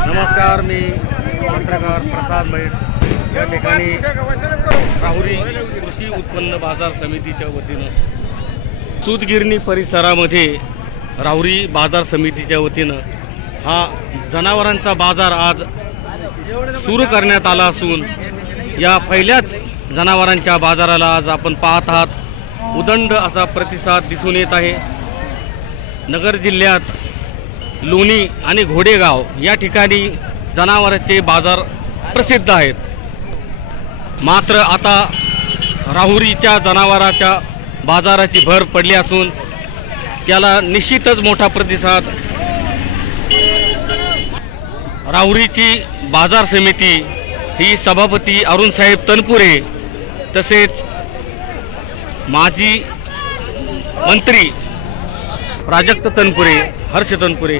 नमस्कार मी पत्रकार प्रसाद बैठ या ठिकाणी राहुरी कृषी उत्पन्न बाजार समितीच्या वतीनं सूतगिरणी परिसरामध्ये राहुरी बाजार समितीच्या वतीनं हा जनावरांचा बाजार आज सुरू करण्यात आला असून या पहिल्याच जनावरांच्या बाजाराला आज आपण पाहत आहात. उदंड असा प्रतिसाद दिसून येत आहे. नगर जिल्ह्यात लोणी आणि घोडेगाव या ठिकाणी जनावरांचे बाजार प्रसिद्ध आहेत. मात्र आता राहुरीच्या जनावराच्या बाजाराची भर पडली असून त्याला निश्चितच मोठा प्रतिसाद राहुरीची बाजार समिती ही सभापती अरुणसाहेब तनपुरे तसेच माजी मंत्री प्राजक्त तनपुरे हर्ष तनपुरे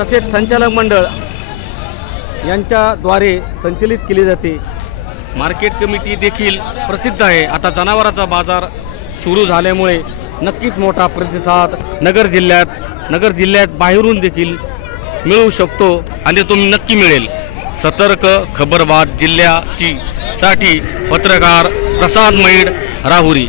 तसेच संचालक मंडळ यांच्याद्वारे संचलित केली जाते. मार्केट कमिटी देखील प्रसिद्ध आहे. आता जनावरांचा बाजार सुरू झाल्यामुळे नक्कीच मोठा प्रतिसाद नगर जिल्ह्यात नगर जिल्ह्यात बाहेरून देखील मिळू शकतो आणि तो नक्की मिळेल. सतर्क खबरबात जिल्ह्याची साठी पत्रकार प्रसाद मैड राहुरी.